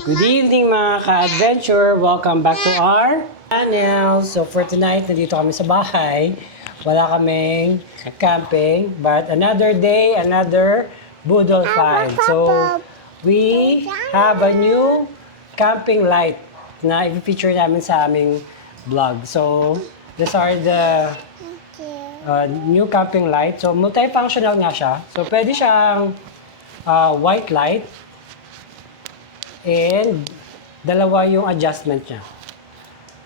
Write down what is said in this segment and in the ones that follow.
Good evening mga ka-adventure! Welcome back to our channel! So for tonight, nandito kami sa bahay. Wala kaming camping, but another day, another budol find. So we have a new camping light na i-feature namin sa aming vlog. So these are the new camping light. So multifunctional nga siya. So pwede siyang white light, and dalawa yung adjustment niya.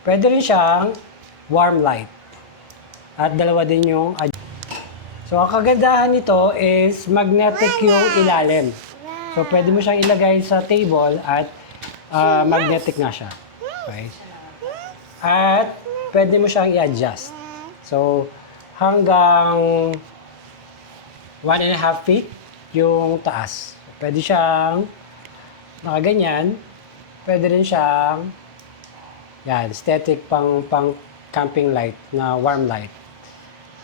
Pwede rin siyang warm light. At dalawa din yung So, ang kagandahan nito is magnetic yung ilalim. So, pwede mo siyang ilagay sa table at magnetic na siya. Okay? At pwede mo siyang i-adjust. So, hanggang 1.5 feet yung taas. Pwede siyang nakaganyan. Pwede rin siyang yan, static pang camping light na warm light.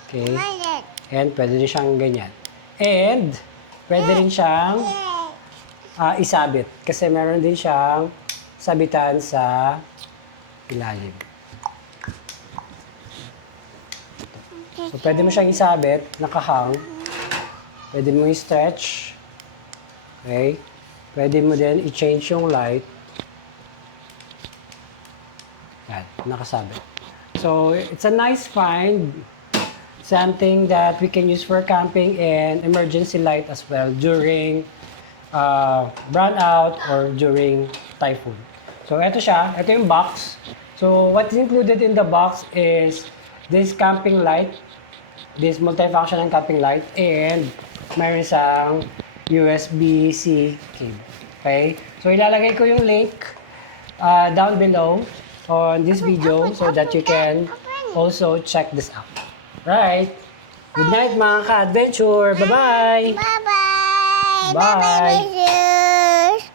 Okay? And pwede rin siyang ganyan. And pwede rin siyang isabit kasi meron din siyang sabitan sa ilalim. So pwede mo siyang isabit, nakahang. Pwede mo i-stretch. Okay? Pwede mo din i-change yung light. Yan, nakasabit. So, it's a nice find. Something that we can use for camping and emergency light as well during brownout or during typhoon. So, ito siya. Ito yung box. So, what's included in the box is this camping light, this multifunctional camping light, and mayroon isang USB-C cable. Okay? So, ilalagay ko yung link down below on this video so that you can also check this out. Right? Good night mga ka-adventure! Bye-bye! Bye-bye! Bye! Bye-bye!